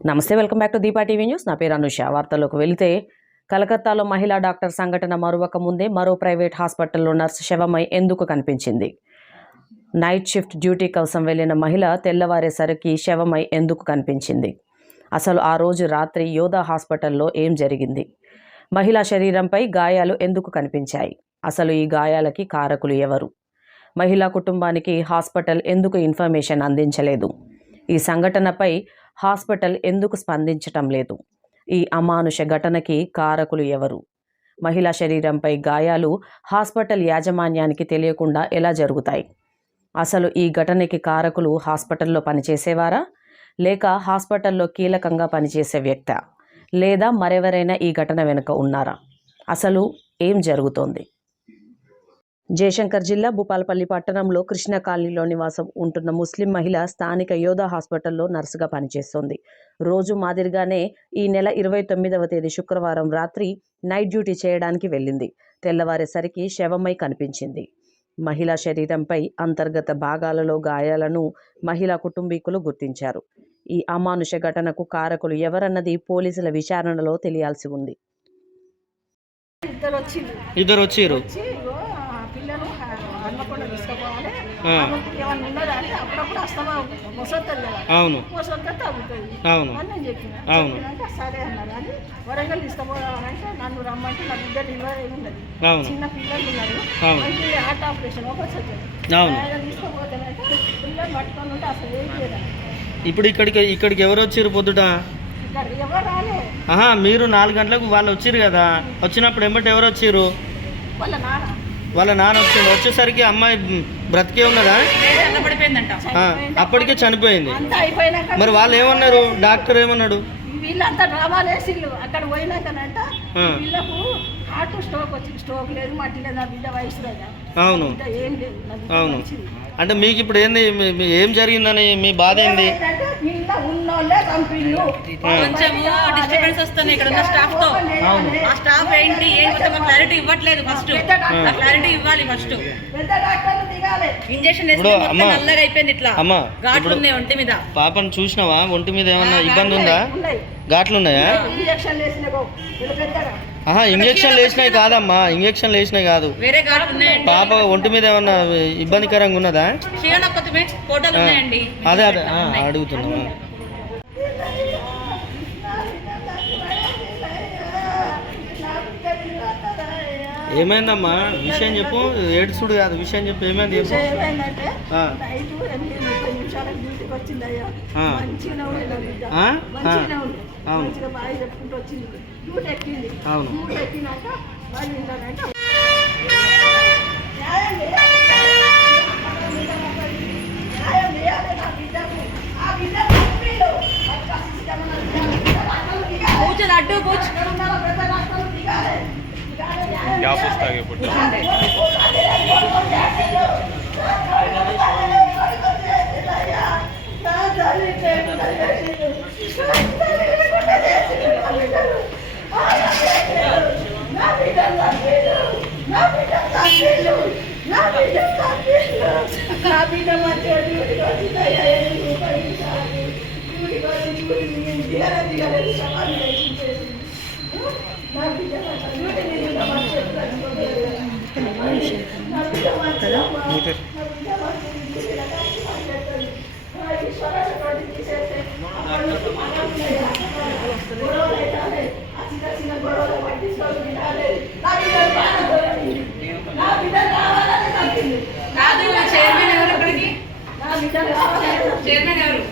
నమస్తే, welcome back to Deepa TV news. నా పేరు అనుష. వార్తల్లోకి వెళితే, కలకత్తాలో మహిళా డాక్టర్ సంఘటన మరువక ముందే మరో ప్రైవేట్ హాస్పిటల్లో నర్సు శవమై ఎందుకు కనిపించింది? నైట్ షిఫ్ట్ డ్యూటీ కోసం వెళ్లిన మహిళ తెల్లవారేసరికి శవమై ఎందుకు కనిపించింది? అసలు ఆ రోజు రాత్రి యోధా హాస్పిటల్లో ఏం జరిగింది? మహిళా శరీరంపై గాయాలు ఎందుకు కనిపించాయి? అసలు ఈ గాయాలకి కారకులు ఎవరు? మహిళా కుటుంబానికి హాస్పిటల్ ఎందుకు ఇన్ఫర్మేషన్ అందించలేదు? ఈ సంఘటనపై హాస్పిటల్ ఎందుకు స్పందించటం లేదు? ఈ అమానుష ఘటనకి కారకులు ఎవరు? మహిళా శరీరంపై గాయాలు హాస్పిటల్ యాజమాన్యానికి తెలియకుండా ఎలా జరుగుతాయి? అసలు ఈ ఘటనకి కారకులు హాస్పిటల్లో పనిచేసేవారా, లేక హాస్పిటల్లో కీలకంగా పనిచేసే వ్యక్తా, లేదా మరెవరైనా ఈ ఘటన వెనుక ఉన్నారా? అసలు ఏం జరుగుతోంది? జయశంకర్ జిల్లా భూపాలపల్లి పట్టణంలో కృష్ణ కాలనీలో నివాసం ఉంటున్న ముస్లిం మహిళ స్థానిక యోధా హాస్పిటల్లో నర్సుగా పనిచేస్తోంది. రోజు మాదిరిగానే ఈ నెల 29వ తేదీ శుక్రవారం రాత్రి నైట్ డ్యూటీ చేయడానికి వెళ్ళింది. తెల్లవారేసరికి శవమై కనిపించింది. మహిళా శరీరంపై అంతర్గత భాగాలలో గాయాలను మహిళా కుటుంబీకులు గుర్తించారు. ఈ అమానుష ఘటనకు కారకులు ఎవరన్నది పోలీసుల విచారణలో తెలియాల్సి ఉంది. ఇద్దరు వచ్చిర్రు. పిల్లలు హన్మకొండ తీసుకోపోవాలి. ఏమన్నా ఉన్నదా అని అప్పుడప్పుడు వస్తామా మొసొస్తుంది కదా, అవును మొసొస్తే తగ్గుతుంది అని నేను చెప్పిన. సరే అన్నారు. అని వరంగల్ తీసుకోపోవాలంటే నన్ను రమ్మంటే నా బిడ్డ డెలివరీ ఉన్నది, చిన్న పిల్లలు ఉన్నారు, హార్ట్ ఆపరేషన్ ఒకటి తీసుకోపోతానంటే పిల్లలు పట్టుకొని ఉంటే అసలు ఏం లేదండి. ఇప్పుడు ఇక్కడికి ఎవరు వచ్చారు పొద్దుట? ఎవరు రాలే. మీరు 4 గంటలకు వాళ్ళు వచ్చిర్రు కదా, వచ్చినప్పుడు ఎమ్మటి ఎవరు వచ్చిర్రు? వాళ్ళ నాన్న వచ్చేసరికి అమ్మాయి బ్రతికే ఉన్నదా? అప్పటికే చనిపోయింది. మరి వాళ్ళు ఏమన్నారు? డాక్టర్ ఏమన్నాడు? వీళ్ళంతా డ్రామాలు వేసిళ్ళు. అక్కడ పోయినాకనంట వీళ్ళకు హార్ట్ స్ట్రోక్ వచ్చింది. స్ట్రోక్ లేదు, మట్టి లేదు, నా బిడ్డ వయసు లేదా. అవును ఏం లేదు. అవును. అంటే మీకు ఇప్పుడు ఏంది, ఏం జరిగిందని మీ బాధ ఏంది? డిస్టర్బెన్స్ వస్తుంది ఇక్కడ ఉన్న స్టాఫ్ తో. ఆ స్టాఫ్ ఏంటి క్లారిటీ ఇవ్వట్లేదు. ఫస్ట్ క్లారిటీ ఇవ్వాలి. ఫస్ట్ ఇంజక్షన్ నల్లగా అయిపోయింది. ఇట్లా ఘాట్లు ఉన్నాయి ఒంటి మీద. పాపను చూసినావా? ఒంటి మీద ఏమన్నా ఇబ్బంది ఉందా? ఘాట్లు ఉన్నాయా? ఇంజక్షన్ వేసినాయి కాదమ్మా, ఇంజక్షన్ వేసినాయి కాదు. వేరే ఘాట్లు ఉన్నాయండి. పాప ఒంటి మీద ఏమన్నా ఇబ్బందికరంగా ఉన్నదా? ఫోటోలు ఉన్నాయండి. అదే అడుగుతున్నా. ఏమైందమ్మా? విషయం చెప్పు. ఏడుచుడు కాదు, విషయం చెప్పు. ఏమైంది చెప్పు. అడ్డు क्या पूछता है पुट्टा? చైర్మన్ ఎవరు?